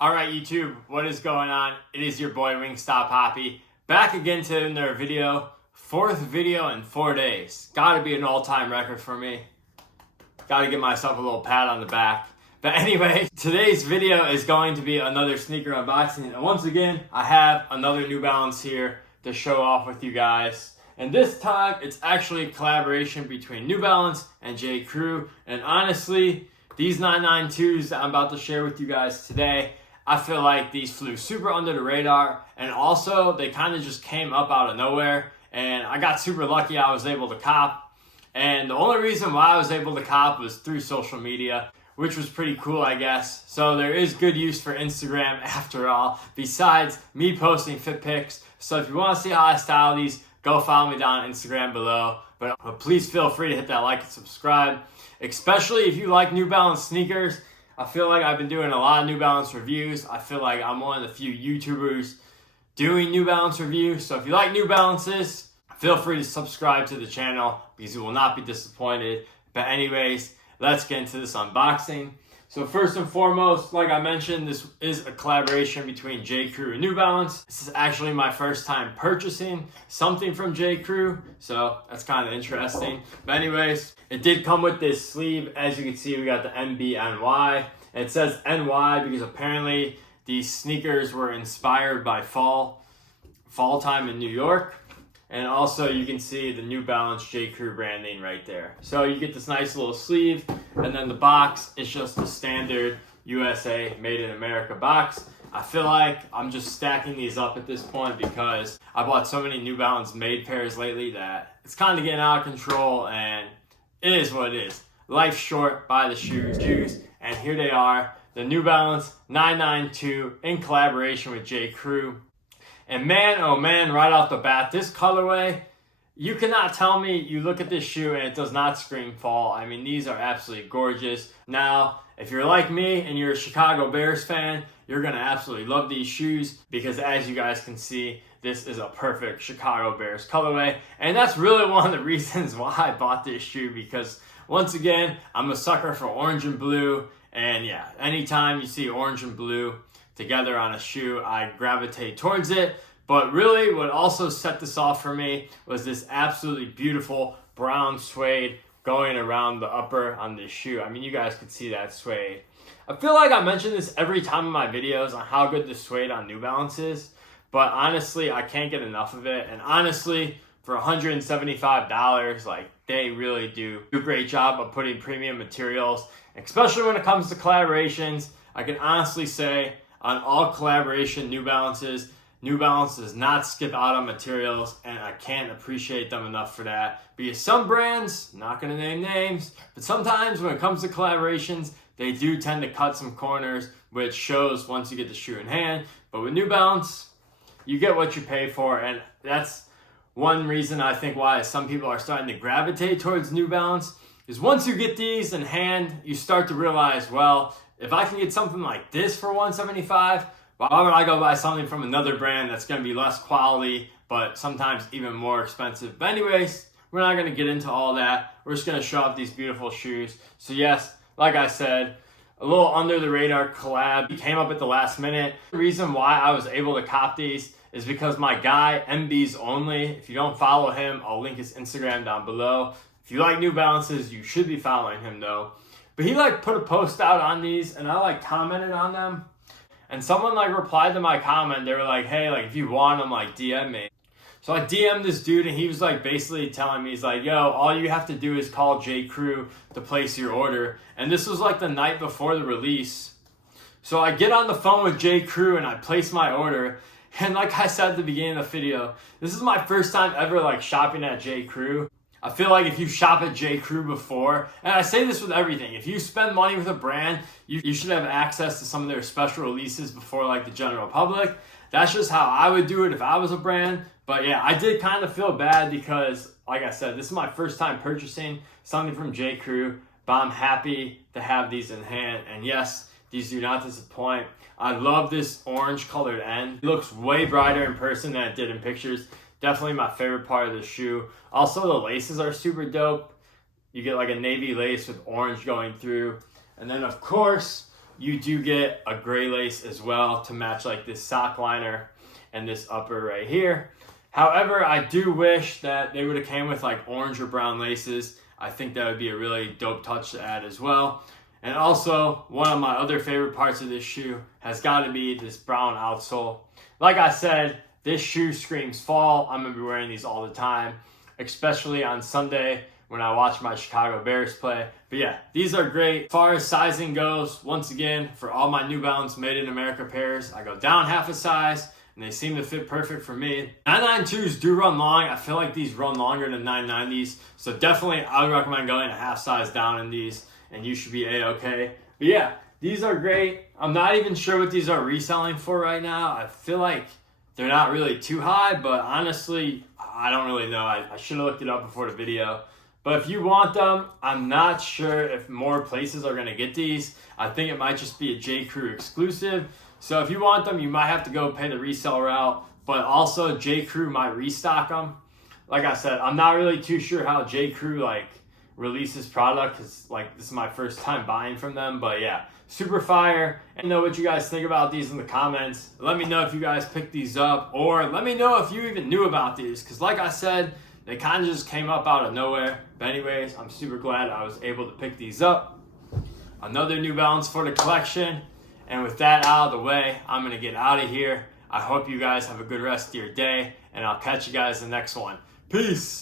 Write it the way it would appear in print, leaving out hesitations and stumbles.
Alright YouTube, what is going on? It is your boy Wingstop Hoppy, back again to another video. Fourth video in 4 days. Gotta be an all-time record for me. Gotta give myself a little pat on the back. But anyway, today's video is going to be another sneaker unboxing. And once again, I have another New Balance here to show off with you guys. And this time, it's actually a collaboration between New Balance and J. Crew. And honestly, these 992s that I'm about to share with you guys today, I feel like these flew super under the radar, and also they kind of just came up out of nowhere, and I got super lucky I was able to cop. And the only reason why I was able to cop was through social media, which was pretty cool, I guess. So there is good use for Instagram after all, besides me posting fit pics. So if you want to see how I style these, go follow me down on Instagram below. But please feel free to hit that like and subscribe, especially if you like New Balance sneakers. I feel like I've been doing a lot of New Balance reviews. I feel like I'm one of the few YouTubers doing New Balance reviews. So if you like New Balances, feel free to subscribe to the channel because you will not be disappointed. But anyways, let's get into this unboxing. So first and foremost, like I mentioned, this is a collaboration between J. Crew and New Balance. This is actually my first time purchasing something from J. Crew, so that's kind of interesting. But anyways, it did come with this sleeve. As you can see, we got the NBNY. And it says NY because apparently these sneakers were inspired by fall time in New York. And also you can see the New Balance J. Crew branding right there. So you get this nice little sleeve, and then the box is just a standard USA Made in America box. I feel like I'm just stacking these up at this point because I bought so many New Balance made pairs lately that it's kind of getting out of control, and it is what it is. Life's short, buy the shoes. And here they are, the New Balance 992 in collaboration with J. Crew. And man, oh man, right off the bat, this colorway, you cannot tell me you look at this shoe and it does not scream fall. I mean, these are absolutely gorgeous. Now, if you're like me and you're a Chicago Bears fan, you're gonna absolutely love these shoes because as you guys can see, this is a perfect Chicago Bears colorway. And that's really one of the reasons why I bought this shoe, because once again, I'm a sucker for orange and blue. And yeah, anytime you see orange and blue together on a shoe, I gravitate towards it. But really what also set this off for me was this absolutely beautiful brown suede going around the upper on this shoe. I mean, you guys could see that suede. I feel like I mention this every time in my videos on how good the suede on New Balance is, but honestly, I can't get enough of it. And honestly, for $175, like, they really do a great job of putting premium materials, especially when it comes to collaborations. I can honestly say on all collaboration New Balance does not skip out on materials, and I can't appreciate them enough for that. Because some brands, not going to name names, but sometimes when it comes to collaborations, they do tend to cut some corners, which shows once you get the shoe in hand. But with New Balance, you get what you pay for, and that's one reason I think why some people are starting to gravitate towards New Balance, is once you get these in hand, you start to realize, well, if I can get something like this for $175, why would I go buy something from another brand that's going to be less quality, but sometimes even more expensive? But anyways, we're not going to get into all that. We're just going to show off these beautiful shoes. So yes, like I said, a little under the radar collab. It came up at the last minute. The reason why I was able to cop these is because my guy, MB's Only, if you don't follow him, I'll link his Instagram down below. If you like New Balances, you should be following him though. But he put a post out on these, and I commented on them. And someone replied to my comment. They were like, hey, if you want them, DM me. So I DM'd this dude, and he was basically telling me, he's like, yo, all you have to do is call J. Crew to place your order. And this was the night before the release. So I get on the phone with J. Crew and I place my order. And like I said at the beginning of the video, this is my first time ever shopping at J. Crew. I feel like if you shop at J. Crew before, and I say this with everything, if you spend money with a brand, you should have access to some of their special releases before the general public. That's just how I would do it if I was a brand. But yeah, I did kind of feel bad because, like I said, this is my first time purchasing something from J. Crew, but I'm happy to have these in hand. And yes, these do not disappoint. I love this orange colored end. It looks way brighter in person than it did in pictures. Definitely my favorite part of the shoe. Also, the laces are super dope. You get a navy lace with orange going through. And then, of course, you do get a gray lace as well to match like this sock liner and this upper right here. However, I do wish that they would have came with like orange or brown laces. I think that would be a really dope touch to add as well. And also, one of my other favorite parts of this shoe has got to be this brown outsole. Like I said, this shoe screams fall. I'm going to be wearing these all the time, especially on Sunday when I watch my Chicago Bears play. But yeah, these are great. As far as sizing goes, once again, for all my New Balance Made in America pairs, I go down half a size, and they seem to fit perfect for me. 992s do run long. I feel like these run longer than 990s. So definitely, I would recommend going a half size down in these, and you should be A-okay. But yeah, these are great. I'm not even sure what these are reselling for right now. I feel like they're not really too high, but honestly, I don't really know. I should have looked it up before the video. But if you want them, I'm not sure if more places are gonna get these. I think it might just be a J. Crew exclusive. So if you want them, you might have to go pay the resale route, but also J. Crew might restock them. Like I said, I'm not really too sure how J. Crew like releases product, because like this is my first time buying from them. But yeah, super fire. And know what you guys think about these in the comments. Let me know if you guys picked these up, or let me know if you even knew about these, because like I said, they kind of just came up out of nowhere. But anyways, I'm super glad I was able to pick these up. Another New Balance for the collection. And with that out of the way, I'm going to get out of here. I hope you guys have a good rest of your day, and I'll catch you guys in the next one. Peace.